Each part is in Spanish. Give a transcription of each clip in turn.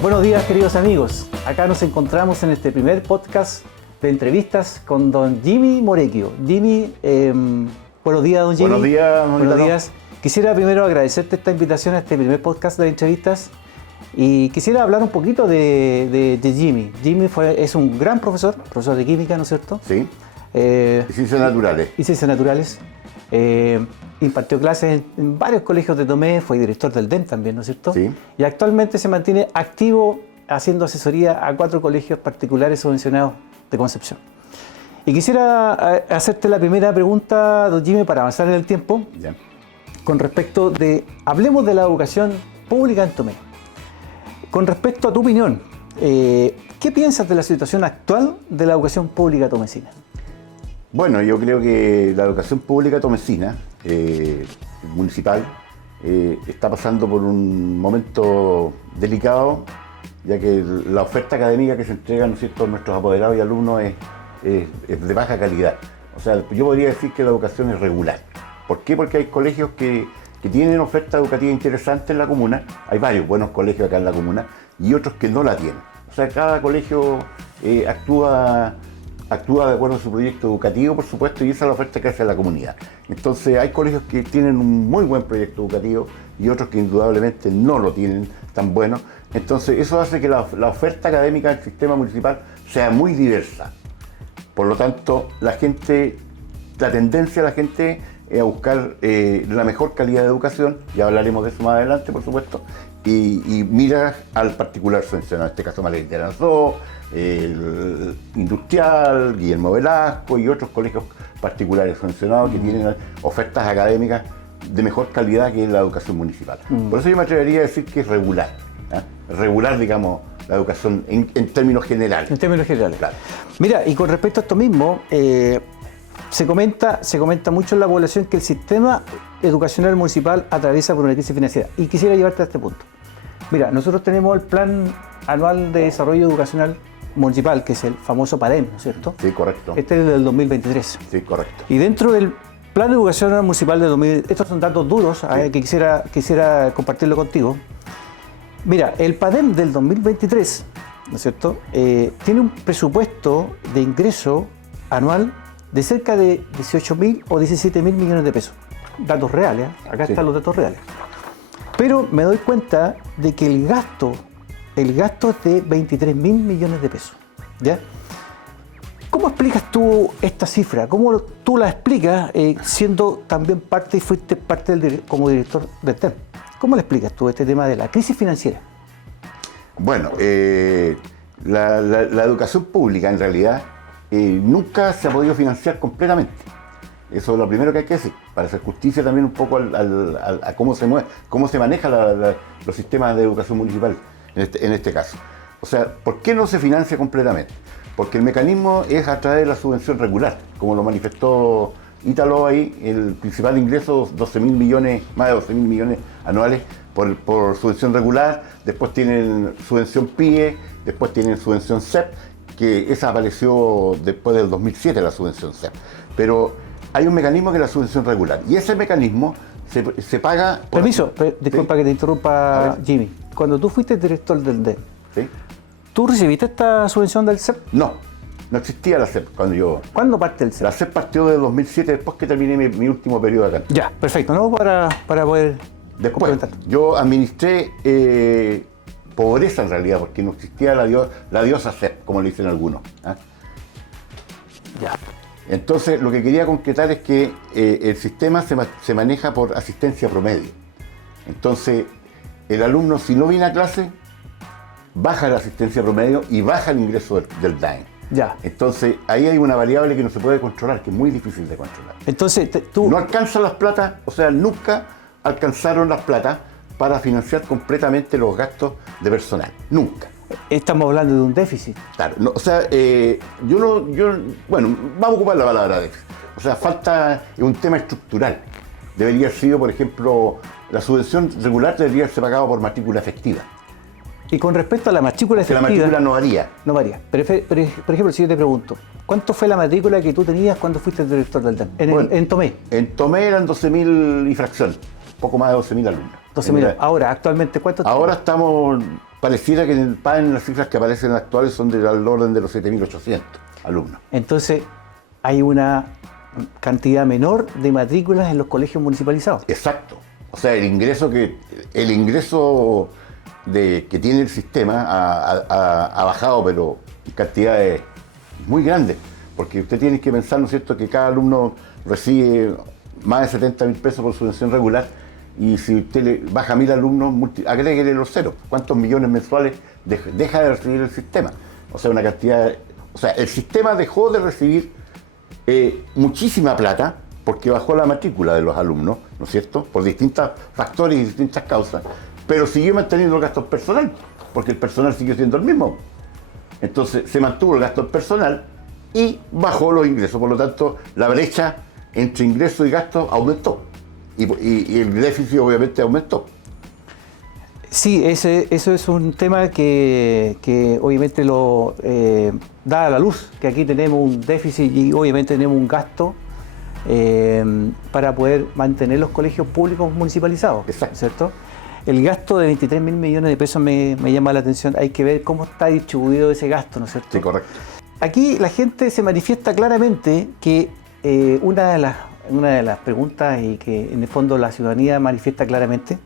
Buenos días, queridos amigos. Acá nos encontramos en este primer podcast de entrevistas con don Jimmy Morecchio. Jimmy, buenos días, don Jimmy. Buenos días, Buenos días. Quisiera primero agradecerte esta invitación a este primer podcast de entrevistas y quisiera hablar un poquito de Jimmy. Jimmy es un gran profesor de química, ¿no es cierto? Sí. Y ciencias naturales. Y ciencias naturales. Impartió clases en varios colegios de Tomé, fue director del DEM también, ¿no es cierto? Sí. Y actualmente se mantiene activo haciendo asesoría a 4 colegios particulares subvencionados de Concepción. Y quisiera hacerte la primera pregunta, don Jimmy, para avanzar en el tiempo, Ya. con respecto de, hablemos de la educación pública en Tomé. Con respecto a tu opinión, ¿qué piensas de la situación actual de la educación pública tomecina? Bueno, yo creo que la educación pública tomecina, municipal, está pasando por un momento delicado, ya que la oferta académica que se entrega, ¿no es cierto?, a nuestros apoderados y alumnos es de baja calidad. O sea, yo podría decir que la educación es regular. ¿Por qué? Porque hay colegios que tienen oferta educativa interesante en la comuna, hay varios buenos colegios acá en la comuna, y otros que no la tienen. O sea, cada colegio actúa de acuerdo a su proyecto educativo, por supuesto, y esa es la oferta que hace la comunidad. Entonces hay colegios que tienen un muy buen proyecto educativo y otros que indudablemente no lo tienen tan bueno. Entonces eso hace que la oferta académica del sistema municipal sea muy diversa. Por lo tanto, la tendencia de la gente es a buscar la mejor calidad de educación, ya hablaremos de eso más adelante, por supuesto, y mira al particular subvencionado, en este caso Margarita Aranzó, el Industrial, Guillermo Velasco y otros colegios particulares subvencionados que tienen ofertas académicas de mejor calidad que la educación municipal. Por eso yo me atrevería a decir que es regular, ¿eh? Regular, digamos, la educación en términos generales. En términos generales. Claro. Mira, y con respecto a esto mismo, se comenta mucho en la población que el sistema educacional municipal atraviesa por una crisis financiera. Y quisiera llevarte a este punto. Mira, nosotros tenemos el Plan Anual de Desarrollo Educacional Municipal, que es el famoso PADEM, ¿no es cierto? Sí, correcto. Este es del 2023. Sí, correcto. Y dentro del Plan Educacional Municipal de 2023, estos son datos duros, que quisiera compartirlo contigo. Mira, el PADEM del 2023, ¿no es cierto?, tiene un presupuesto de ingreso anual de cerca de 18.000 o 17.000 millones de pesos. Datos reales, acá Sí. están los datos reales. Pero me doy cuenta de que el gasto es de 23.000 millones de pesos. ¿Ya? ¿Cómo explicas tú esta cifra? ¿Cómo tú la explicas siendo también parte y fuiste parte como director del TEM? ¿Cómo le explicas tú este tema de la crisis financiera? Bueno, la educación pública en realidad nunca se ha podido financiar completamente. Eso es lo primero que hay que decir, para hacer justicia también un poco a cómo se maneja los sistemas de educación municipal en este caso. O sea, ¿por qué no se financia completamente? Porque el mecanismo es a través de la subvención regular, como lo manifestó Ítalo ahí, el principal ingreso, 12.000 millones, más de 12.000 millones anuales por subvención regular, después tienen subvención PIE, después tienen subvención CEP, que esa apareció después del 2007, la subvención CEP. Pero hay un mecanismo que es la subvención regular, y ese mecanismo se paga... Permiso, disculpa que te interrumpa, Jimmy. Cuando tú fuiste director del DEM, ¿Sí? ¿tú recibiste esta subvención del CEP? No existía la CEP cuando yo... ¿Cuándo parte el CEP? La CEP partió de 2007, después que terminé mi último periodo acá. Ya, perfecto, ¿no? Para poder Después, complementar. yo administré pobreza en realidad, porque no existía la diosa CEP, como le dicen algunos. ¿Ah? Ya. Entonces, lo que quería concretar es que el sistema se maneja por asistencia promedio. Entonces, el alumno, si no viene a clase, baja la asistencia promedio y baja el ingreso del DAEM. Ya. Entonces, ahí hay una variable que no se puede controlar, que es muy difícil de controlar. Entonces, tú... No alcanzan las platas, o sea, nunca alcanzaron las platas para financiar completamente los gastos de personal. Nunca. Estamos hablando de un déficit. Claro, no, o sea, bueno, vamos a ocupar la palabra déficit. O sea, falta un tema estructural. Debería haber sido, por ejemplo, la subvención regular debería haberse pagado por matrícula efectiva. Y con respecto a la matrícula Que efectiva... la matrícula no varía. No varía. Pero, por ejemplo, si yo te pregunto, ¿cuánto fue la matrícula que tú tenías cuando fuiste el director del DEM? En Tomé. En Tomé eran 12.000 y fracción, poco más de 12.000 alumnos. 12.000. Ahora, actualmente, ¿cuánto? Ahora estamos, pareciera que en el PAEN las cifras que aparecen actuales son del orden de los 7.800 alumnos. Entonces, hay una cantidad menor de matrículas en los colegios municipalizados. Exacto. O sea, el ingreso que tiene el sistema ha bajado, pero en cantidades muy grandes. Porque usted tiene que pensar, ¿no es cierto?, que cada alumno recibe más de 70.000 pesos por subvención regular, y si usted le baja 1.000 alumnos, agréguele los ceros. ¿Cuántos millones mensuales deja de recibir el sistema? O sea, el sistema dejó de recibir muchísima plata porque bajó la matrícula de los alumnos, ¿no es cierto?, por distintos factores y distintas causas, pero siguió manteniendo el gasto personal, porque el personal siguió siendo el mismo. Entonces se mantuvo el gasto personal y bajó los ingresos, por lo tanto la brecha entre ingresos y gastos aumentó y el déficit obviamente aumentó. Sí, eso es un tema que obviamente lo da a la luz, que aquí tenemos un déficit y obviamente tenemos un gasto para poder mantener los colegios públicos municipalizados. Exacto. ¿Cierto? El gasto de 23.000 millones de pesos me llama la atención. Hay que ver cómo está distribuido ese gasto, ¿no es cierto? Sí, correcto. Aquí la gente se manifiesta claramente que una de las preguntas, y que en el fondo la ciudadanía manifiesta claramente,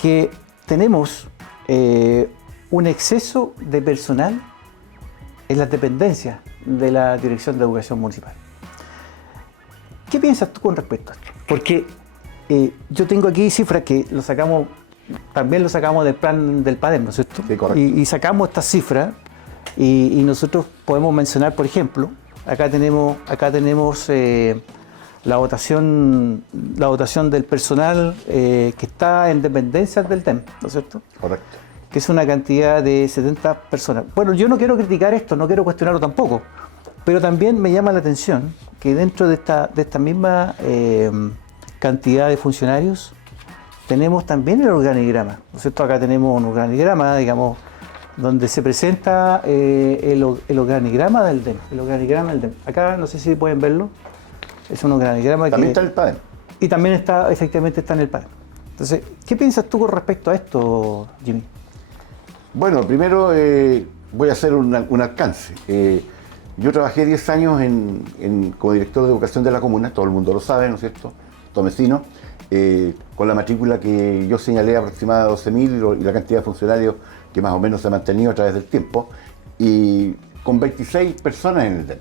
que tenemos un exceso de personal en las dependencias de la Dirección de Educación Municipal. ¿Qué piensas tú con respecto a esto? Porque yo tengo aquí cifras que también lo sacamos del plan del PADEM, ¿no es cierto? Sí, correcto. Y sacamos estas cifras y nosotros podemos mencionar, por ejemplo, acá tenemos la votación del personal que está en dependencias del DEM, ¿no es cierto? Correcto. Que es una cantidad de 70 personas. Bueno, yo no quiero criticar esto, no quiero cuestionarlo tampoco, pero también me llama la atención que dentro de esta misma cantidad de funcionarios tenemos también el organigrama, ¿no es cierto? Acá tenemos un organigrama, digamos, donde se presenta el organigrama del DEM. El organigrama del DEM. Acá no sé si pueden verlo. Es un organigrama también está en el PADEM. Y también efectivamente está en el PADEM. Entonces, ¿qué piensas tú con respecto a esto, Jimmy? Bueno, primero voy a hacer un alcance. Yo trabajé 10 años como director de educación de la comuna, todo el mundo lo sabe, ¿no es cierto? Tomecino, con la matrícula que yo señalé aproximada a 12.000 y la cantidad de funcionarios que más o menos se ha mantenido a través del tiempo, y con 26 personas en el DEM.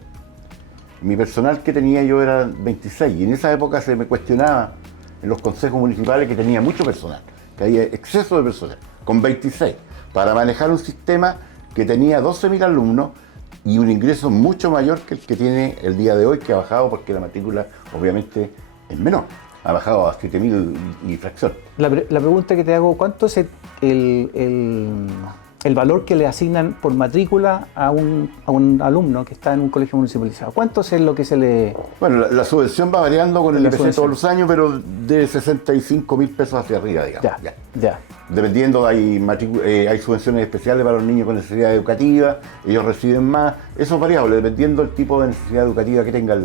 Mi personal que tenía yo era 26, y en esa época se me cuestionaba en los consejos municipales que tenía mucho personal, que había exceso de personal, con 26, para manejar un sistema que tenía 12.000 alumnos y un ingreso mucho mayor que el que tiene el día de hoy, que ha bajado porque la matrícula obviamente es menor, ha bajado a 7.000 y fracción. La pregunta que te hago, ¿cuánto es el valor que le asignan por matrícula a un alumno que está en un colegio municipalizado? ¿Cuánto es lo que se le...? Bueno, la subvención va variando con el IPC todos los años, pero de 65.000 pesos hacia arriba, digamos. Ya. Dependiendo, hay subvenciones especiales para los niños con necesidad educativa, ellos reciben más. Eso es variable, dependiendo del tipo de necesidad educativa que tenga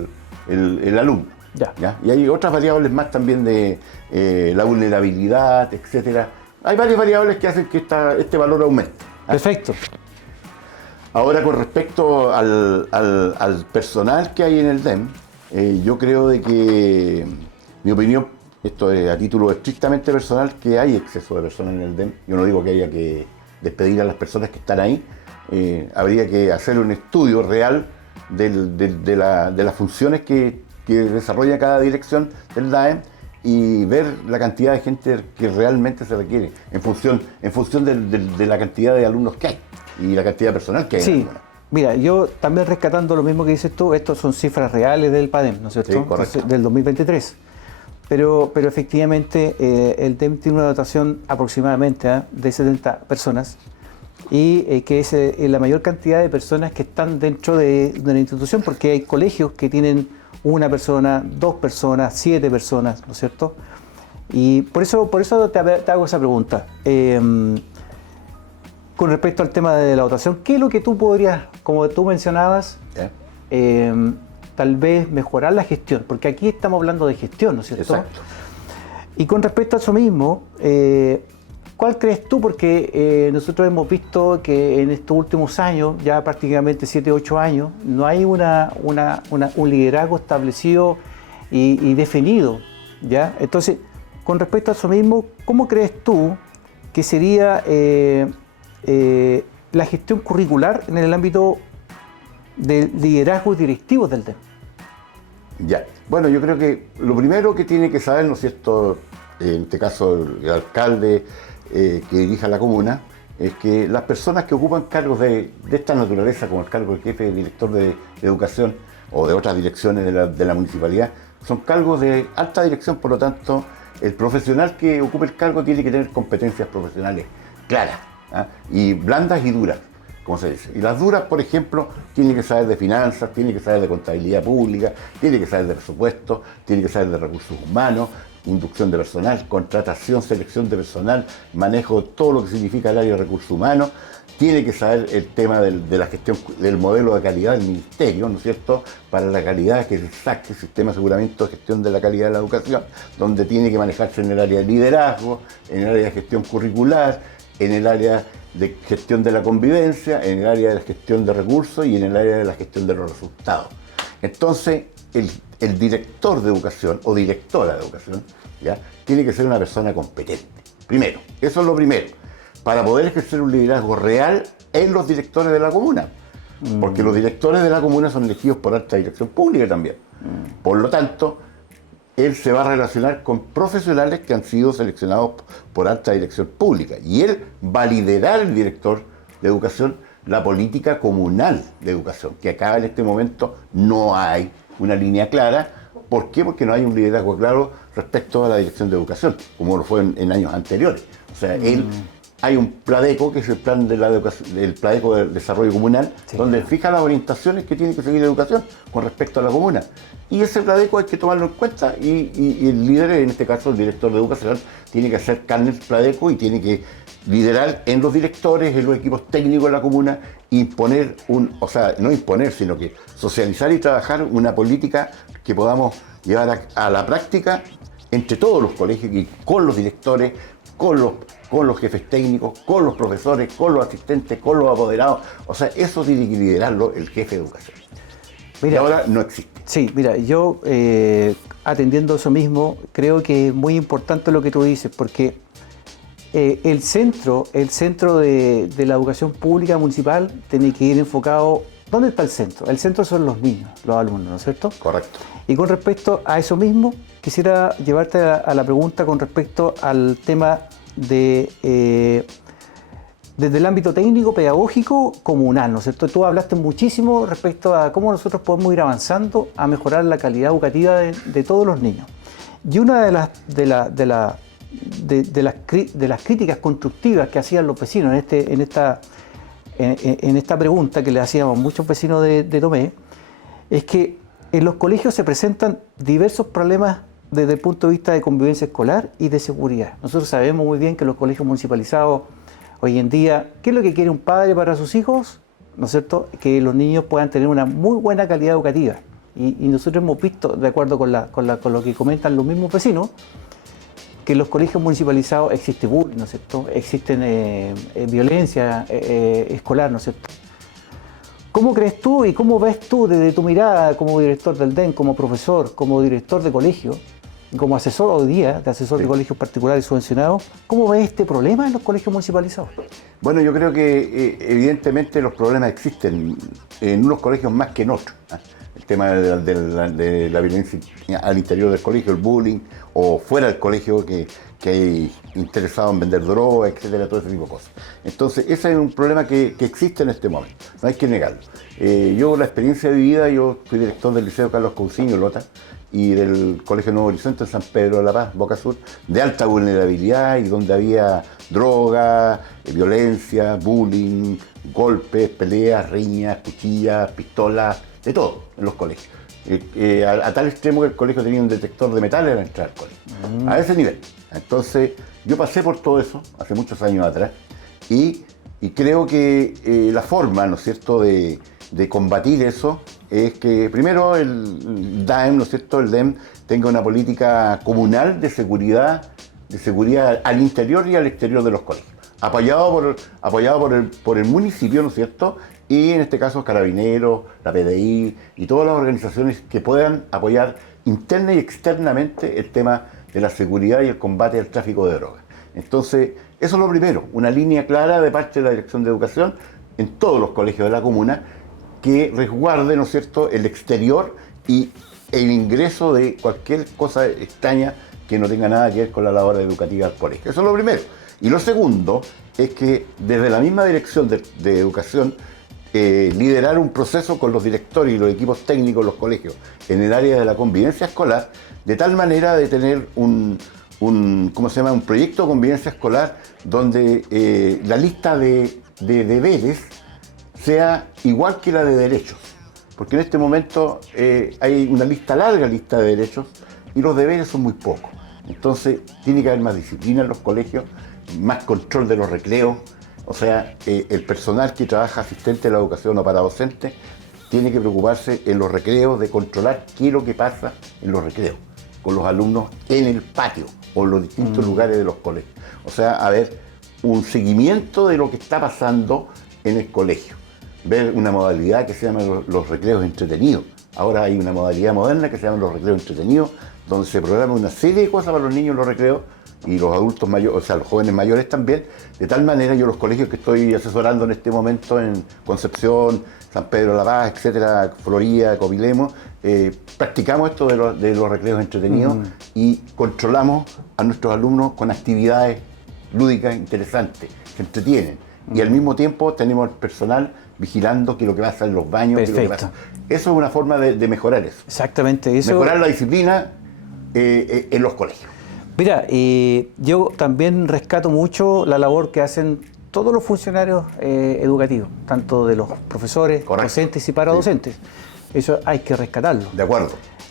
el alumno. ¿Ya? Y hay otras variables más también de la vulnerabilidad, etcétera. Hay varias variables que hacen que este valor aumente. Perfecto. Ahora, con respecto al personal que hay en el DEM, yo creo de que, mi opinión, esto es a título estrictamente personal, que hay exceso de personal en el DEM. Yo no digo que haya que despedir a las personas que están ahí. Habría que hacer un estudio real de las funciones que desarrolla cada dirección del DAEM y ver la cantidad de gente que realmente se requiere en función de la cantidad de alumnos que hay y la cantidad de personal que hay. Sí, Mira, yo también rescatando lo mismo que dices tú, estos son cifras reales del PADEM, ¿no es cierto? Sí, correcto. Entonces, del 2023. Pero efectivamente el DEM tiene una dotación aproximadamente de 70 personas y que es la mayor cantidad de personas que están dentro de una institución, porque hay colegios que tienen una persona, 2 personas, 7 personas, ¿no es cierto? Y por eso te hago esa pregunta. Con respecto al tema de la dotación, ¿qué es lo que tú podrías, como tú mencionabas, tal vez mejorar la gestión? Porque aquí estamos hablando de gestión, ¿no es cierto? Exacto. Y con respecto a eso mismo, ¿cuál crees tú? Porque nosotros hemos visto que en estos últimos años, ya prácticamente 7, 8 años, no hay un liderazgo establecido y definido, ¿ya? Entonces, con respecto a eso mismo, ¿cómo crees tú que sería la gestión curricular en el ámbito de liderazgo directivo del DEM? Ya. Bueno, yo creo que lo primero que tiene que saber, ¿no es cierto?, en este caso el alcalde que dirija la comuna, es que las personas que ocupan cargos de esta naturaleza, como el cargo de jefe de director de educación o de otras direcciones de la municipalidad, son cargos de alta dirección. Por lo tanto, el profesional que ocupe el cargo tiene que tener competencias profesionales claras, y blandas y duras, como se dice. Y las duras, por ejemplo, tiene que saber de finanzas, tiene que saber de contabilidad pública, tiene que saber de presupuesto, tiene que saber de recursos humanos, inducción de personal, contratación, selección de personal, manejo de todo lo que significa el área de recursos humanos, tiene que saber el tema de la gestión del modelo de calidad del ministerio, ¿no es cierto?, para la calidad, que es el SAC, el Sistema de Aseguramiento de Gestión de la Calidad de la Educación, donde tiene que manejarse en el área de liderazgo, en el área de gestión curricular, en el área de gestión de la convivencia, en el área de la gestión de recursos y en el área de la gestión de los resultados. Entonces, el director de educación o directora de educación, ¿ya?, tiene que ser una persona competente. Primero, eso es lo primero, para poder ejercer un liderazgo real en los directores de la comuna. Porque los directores de la comuna son elegidos por alta dirección pública también. Por lo tanto, él se va a relacionar con profesionales que han sido seleccionados por alta dirección pública. Y él va a liderar, el director de educación, la política comunal de educación, que acá en este momento no hay una línea clara. ¿Por qué? Porque no hay un liderazgo claro respecto a la dirección de educación, como lo fue en años anteriores. O sea, hay un PLADECO, que es el plan de la educación, el PLADECO del desarrollo comunal, sí, donde fija las orientaciones que tiene que seguir la educación con respecto a la comuna. Y ese PLADECO hay que tomarlo en cuenta y el líder, en este caso el director de educación, tiene que hacer carne del PLADECO y tiene que liderar en los directores, en los equipos técnicos de la comuna, imponer no imponer, sino que socializar y trabajar una política que podamos llevar a la práctica entre todos los colegios y con los directores, con los jefes técnicos, con los profesores, con los asistentes, con los apoderados. O sea, eso tiene que liderarlo el jefe de educación. Mira, y ahora no existe. Sí, mira, yo atendiendo eso mismo, creo que es muy importante lo que tú dices, porque el centro de la educación pública municipal tiene que ir enfocado. ¿Dónde está el centro? El centro son los niños, los alumnos, ¿no es cierto? Correcto. Y con respecto a eso mismo, quisiera llevarte a la pregunta con respecto al tema de desde el ámbito técnico, pedagógico, comunal, ¿no es cierto? Tú hablaste muchísimo respecto a cómo nosotros podemos ir avanzando a mejorar la calidad educativa de todos los niños. Y una de las críticas constructivas que hacían los vecinos en esta pregunta que le hacíamos a muchos vecinos de Tomé, es que en los colegios se presentan diversos problemas desde el punto de vista de convivencia escolar y de seguridad. Nosotros sabemos muy bien que los colegios municipalizados hoy en día, ¿qué es lo que quiere un padre para sus hijos? ¿No es cierto? Que los niños puedan tener una muy buena calidad educativa. Y nosotros hemos visto, de acuerdo con lo que comentan los mismos vecinos, que en los colegios municipalizados existe bullying, ¿no es cierto? Existen violencia escolar, ¿no es cierto? ¿Cómo crees tú y cómo ves tú desde tu mirada como director del DEM, como profesor, como director de colegio, como asesor hoy día, de asesor de colegios particulares subvencionados, cómo ves este problema en los colegios municipalizados? Bueno, yo creo que evidentemente los problemas existen en unos colegios más que en otros. El tema de la violencia al interior del colegio, el bullying, o fuera del colegio, que que hay interesados en vender droga, etcétera, todo ese tipo de cosas. Entonces, ese es un problema que existe en este momento, no hay que negarlo. Yo, la experiencia vivida, yo fui director del Liceo Carlos Cousiño, Lota, y del Colegio Nuevo Horizonte en San Pedro de la Paz, Boca Sur, de alta vulnerabilidad y donde había droga, violencia, bullying, golpes, peleas, riñas, cuchillas, pistolas, de todo en los colegios. A tal extremo que el colegio tenía un detector de metales al entrar al colegio. A ese nivel. Entonces, yo pasé por todo eso hace muchos años atrás y creo que la forma, ¿no es cierto?, de combatir eso es que primero el DAEM, ¿no es cierto?, el DEM tenga una política comunal de seguridad al interior y al exterior de los colegios, apoyado por el municipio, ¿no es cierto?, y en este caso Carabineros, la PDI y todas las organizaciones que puedan apoyar interna y externamente el tema de la seguridad y el combate al tráfico de drogas. Entonces, eso es lo primero, una línea clara de parte de la Dirección de Educación en todos los colegios de la comuna que resguarde, ¿no es cierto?, el exterior y el ingreso de cualquier cosa extraña que no tenga nada que ver con la labor educativa del colegio. Eso es lo primero. Y lo segundo es que desde la misma Dirección de Educación liderar un proceso con los directores y los equipos técnicos de los colegios en el área de la convivencia escolar, de tal manera de tener un proyecto de convivencia escolar donde la lista de deberes sea igual que la de derechos. Porque en este momento hay una larga lista de derechos y los deberes son muy pocos. Entonces tiene que haber más disciplina en los colegios, más control de los recreos. O sea, el personal que trabaja asistente de la educación o para docente tiene que preocuparse en los recreos de controlar qué es lo que pasa en los recreos con los alumnos en el patio o en los distintos lugares de los colegios. O sea, haber un seguimiento de lo que está pasando en el colegio. Ver una modalidad que se llama los recreos entretenidos. Ahora hay una modalidad moderna que se llama los recreos entretenidos, donde se programa una serie de cosas para los niños en los recreos y los adultos mayores, o sea, los jóvenes mayores también. De tal manera, yo los colegios que estoy asesorando en este momento en Concepción, San Pedro de la Paz, etcétera, Florida, Covilemo, practicamos esto de los recreos entretenidos y controlamos a nuestros alumnos con actividades lúdicas interesantes, que entretienen. Y al mismo tiempo tenemos el personal vigilando qué es lo que pasa en los baños. Qué es lo que pasa. Eso es una forma de mejorar eso. Exactamente. Eso... Mejorar la disciplina en los colegios. Mira, yo también rescato mucho la labor que hacen todos los funcionarios educativos, tanto de los profesores, docentes y paradocentes. Sí. Eso hay que rescatarlo. De acuerdo.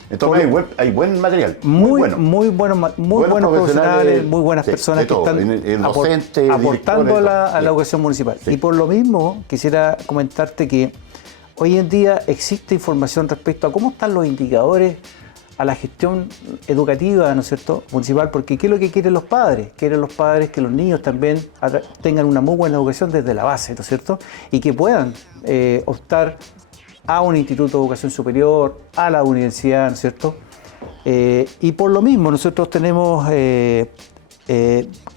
Entonces hay buen material. Muy buenos profesionales, muy buenas personas que están aportando a la educación municipal. Sí. Y por lo mismo quisiera comentarte que hoy en día existe información respecto a cómo están los indicadores a la gestión educativa, ¿no es cierto?, municipal, porque ¿qué es lo que quieren los padres? Quieren los padres que los niños también tengan una muy buena educación desde la base, ¿no es cierto?, y que puedan optar a un instituto de educación superior, a la universidad, ¿no es cierto? Y por lo mismo nosotros tenemos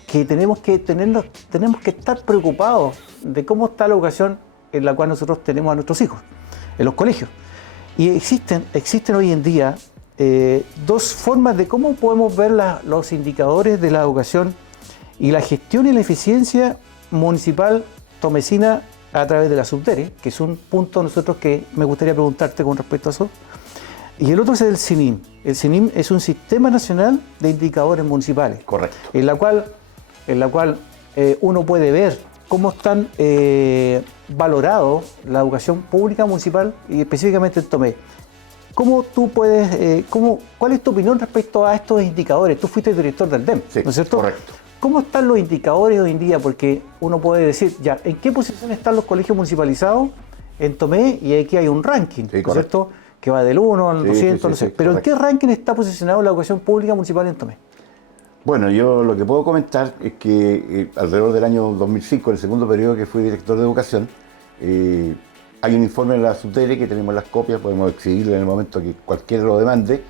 tenemos que estar preocupados de cómo está la educación en la cual nosotros tenemos a nuestros hijos, en los colegios. Y existen hoy en día dos formas de cómo podemos ver los indicadores de la educación y la gestión y la eficiencia municipal tomecina a través de la Subdere, que es un punto nosotros que me gustaría preguntarte con respecto a eso. Y el otro es el CINIM. El CINIM es un Sistema Nacional de Indicadores Municipales. Correcto. En la cual uno puede ver cómo están valorados la educación pública municipal y específicamente en Tomé. ¿Cómo tú puedes, cuál es tu opinión respecto a estos indicadores? Tú fuiste director del DEM, sí, ¿no es cierto? Correcto. ¿Cómo están los indicadores hoy en día? Porque uno puede decir, ya, ¿en qué posición están los colegios municipalizados en Tomé? Y aquí hay un ranking, sí, ¿no es cierto? Que va del 1 al 200, no sé. Sí, pero correcto. ¿en qué ranking está posicionado la educación pública municipal en Tomé? Bueno, yo lo que puedo comentar es que alrededor del año 2005, el segundo periodo que fui director de educación, hay un informe de la Subdere que tenemos las copias, podemos exhibirlo en el momento que cualquiera lo demande,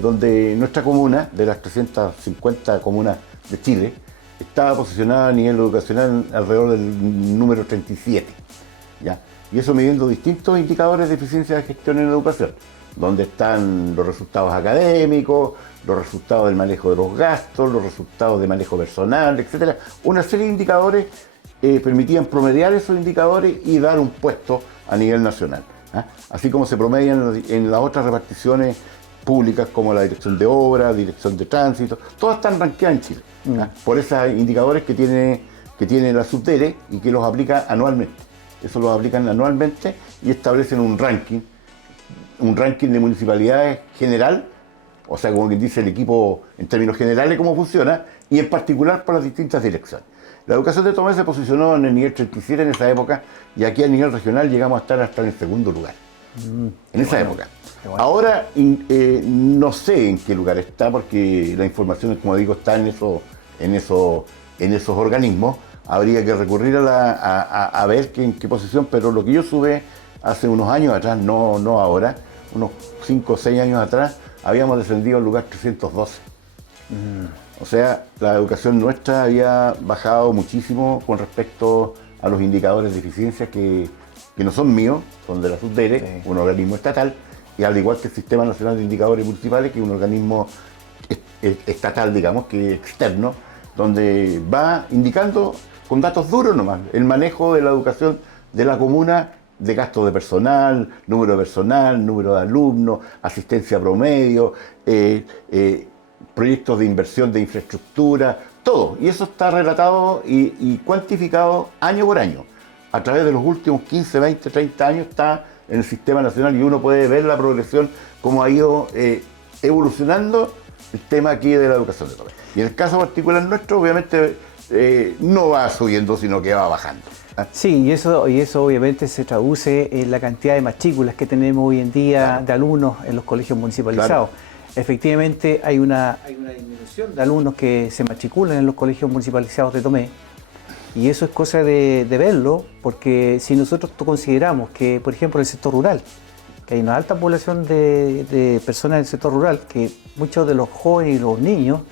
donde nuestra comuna, de las 350 comunas de Chile, estaba posicionada a nivel educacional alrededor del número 37. ¿Ya? Y eso midiendo distintos indicadores de eficiencia de gestión en educación. donde están los resultados académicos, los resultados del manejo de los gastos, los resultados de manejo personal, etcétera. Una serie de indicadores permitían promediar esos indicadores y dar un puesto a nivel nacional. Así como se promedian en las otras reparticiones públicas como la dirección de obra, dirección de tránsito, todas están rankeadas en Chile, por esos indicadores que tiene la Subdere y que los aplica anualmente. Eso los aplican anualmente y establecen un ranking de municipalidades general, o sea, como quien dice el equipo en términos generales cómo funciona, y en particular por las distintas direcciones. La educación de Tomé se posicionó en el nivel 37 en esa época, y aquí a nivel regional llegamos a estar hasta en el segundo lugar, en esa época. Bueno. Ahora no sé en qué lugar está, porque la información, como digo, está en esos organismos. Habría que recurrir a ver en qué posición, pero lo que yo sube hace unos años atrás, no ahora, unos 5 o 6 años atrás, habíamos descendido al lugar 312. O sea, la educación nuestra había bajado muchísimo con respecto a los indicadores de eficiencia que no son míos, son de la Subdere, un organismo estatal, y al igual que el Sistema Nacional de Indicadores Municipales, que es un organismo estatal, digamos, que es externo, donde va indicando con datos duros nomás el manejo de la educación de la comuna, de gastos de personal, número de alumnos, asistencia promedio, proyectos de inversión de infraestructura, todo. Y eso está relatado y cuantificado año por año. A través de los últimos 15, 20, 30 años está en el Sistema Nacional y uno puede ver la progresión, cómo ha ido evolucionando el tema aquí de la educación de Tomé. Y en el caso particular nuestro, obviamente, no va subiendo, sino que va bajando. Sí, y eso obviamente se traduce en la cantidad de matrículas que tenemos hoy en día de alumnos en los colegios municipalizados. Claro. Efectivamente hay una disminución de alumnos que se matriculan en los colegios municipalizados de Tomé, y eso es cosa de verlo, porque si nosotros consideramos que, por ejemplo, en el sector rural, que hay una alta población de personas en el sector rural, que muchos de los jóvenes y los niños,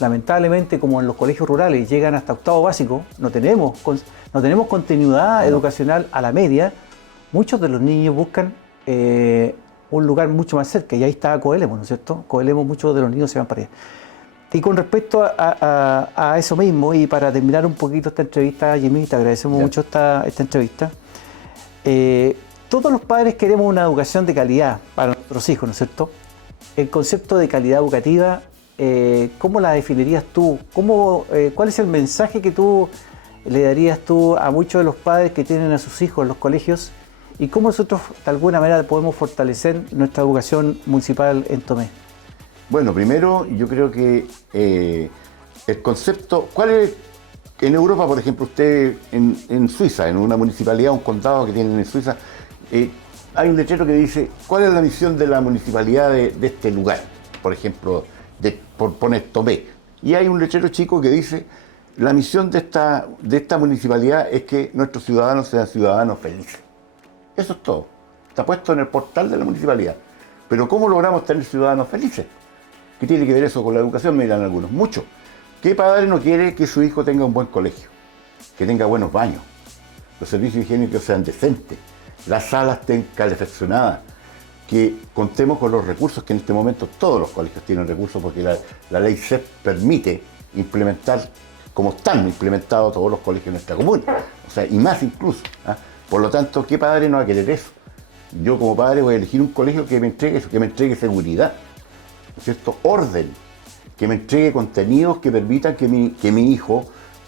lamentablemente, como en los colegios rurales llegan hasta octavo básico, no tenemos continuidad educacional a la media. Muchos de los niños buscan un lugar mucho más cerca, y ahí está Coelemo, ¿no es cierto? Coelemo, muchos de los niños se van para allá. Y con respecto a eso mismo, y para terminar un poquito esta entrevista, Jimmy, te agradecemos mucho esta entrevista. Todos los padres queremos una educación de calidad para nuestros hijos, ¿no es cierto? El concepto de calidad educativa, ¿cómo la definirías tú? ¿Cuál es el mensaje que tú le darías tú a muchos de los padres que tienen a sus hijos en los colegios? ¿Y cómo nosotros de alguna manera podemos fortalecer nuestra educación municipal en Tomé? Bueno, primero yo creo que el concepto, ¿cuál es? En Europa, por ejemplo, usted en Suiza, en una municipalidad, un condado que tienen en Suiza, hay un letrero que dice, ¿cuál es la misión de la municipalidad de este lugar? Por ejemplo, por poner Tomé. Y hay un letrero chico que dice, la misión de esta municipalidad es que nuestros ciudadanos sean ciudadanos felices. Eso es todo. Está puesto en el portal de la municipalidad. Pero ¿cómo logramos tener ciudadanos felices? ¿Qué tiene que ver eso con la educación? Me dirán algunos. Mucho. ¿Qué padre no quiere que su hijo tenga un buen colegio? Que tenga buenos baños, los servicios higiénicos sean decentes, las salas estén calefaccionadas, que contemos con los recursos que en este momento todos los colegios tienen recursos, porque la ley CEP permite implementar, como están implementados todos los colegios en nuestra comuna, o sea, y más incluso. Por lo tanto, ¿qué padre no va a querer eso? Yo como padre voy a elegir un colegio que me entregue eso, que me entregue seguridad, ¿no es cierto? Orden, que me entregue contenidos que permitan que mi hijo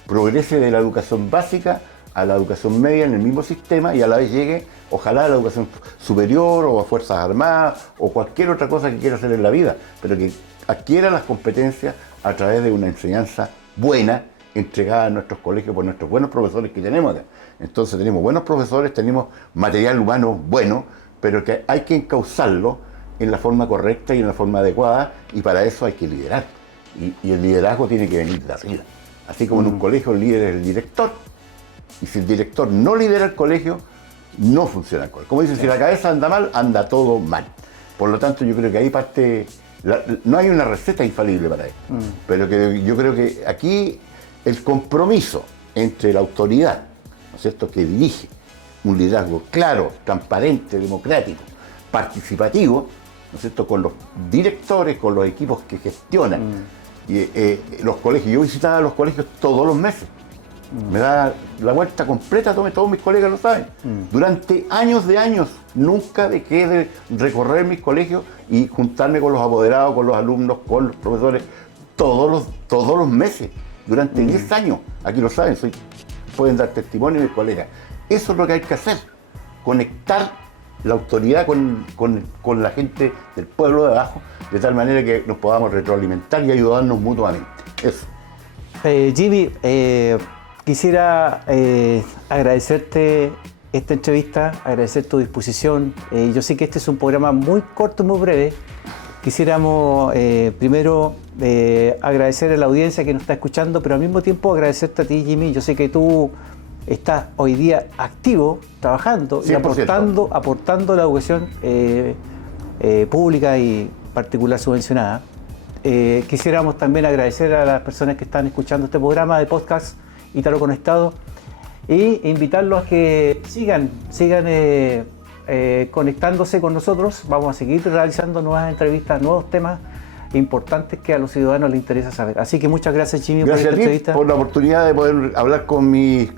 progrese de la educación básica a la educación media en el mismo sistema y a la vez llegue, ojalá, a la educación superior o a Fuerzas Armadas o cualquier otra cosa que quiera hacer en la vida, pero que adquiera las competencias a través de una enseñanza buena entregada a nuestros colegios por nuestros buenos profesores que tenemos acá. Entonces tenemos buenos profesores, tenemos material humano bueno, pero que hay que encauzarlo en la forma correcta y en la forma adecuada, y para eso hay que liderar. Y el liderazgo tiene que venir de arriba. Así como en un colegio el líder es el director, y si el director no lidera el colegio, no funciona el colegio. Como dicen, si la cabeza anda mal, anda todo mal. Por lo tanto, yo creo que ahí parte... no hay una receta infalible para esto, pero que yo creo que aquí el compromiso entre la autoridad, ¿no es cierto?, que dirige un liderazgo claro, transparente, democrático, participativo, ¿no es cierto?, con los directores, con los equipos que gestionan. Y los colegios, yo visitaba los colegios todos los meses. Me da la vuelta completa, todos mis colegas lo saben. Durante años de años nunca dejé de recorrer mis colegios y juntarme con los apoderados, con los alumnos, con los profesores, todos los meses, durante 10 años. Aquí lo saben, pueden dar testimonio mis colegas. Eso es lo que hay que hacer, conectar la autoridad con la gente del pueblo de abajo, de tal manera que nos podamos retroalimentar y ayudarnos mutuamente. Eso. Jimmy, quisiera agradecerte esta entrevista, agradecer tu disposición. Yo sé que este es un programa muy corto y muy breve. Quisiéramos primero agradecer a la audiencia que nos está escuchando, pero al mismo tiempo agradecerte a ti, Jimmy. Yo sé que tú estás hoy día activo, trabajando 100%. Y aportando la educación pública y particular subvencionada. Quisiéramos también agradecer a las personas que están escuchando este programa de podcast Ítalo Conectado y invitarlos a que sigan conectándose con nosotros. Vamos a seguir realizando nuevas entrevistas, nuevos temas importantes que a los ciudadanos les interesa saber. Así que muchas gracias, Jimmy, por esta entrevista. Por la oportunidad de poder hablar con mis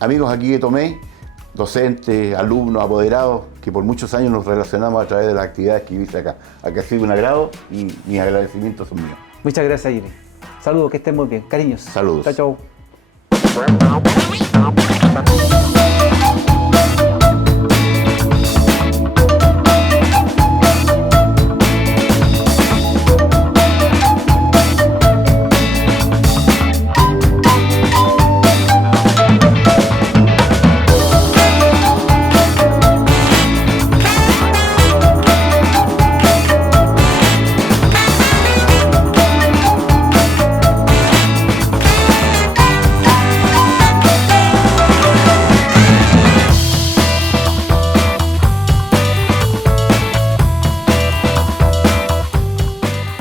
amigos aquí de Tomé, docentes, alumnos, apoderados, que por muchos años nos relacionamos a través de las actividades que hice acá. Acá ha sido un agrado y mis agradecimientos son míos. Muchas gracias, Jimmy. Saludos, que estén muy bien. Cariños. Saludos. Chao, chao.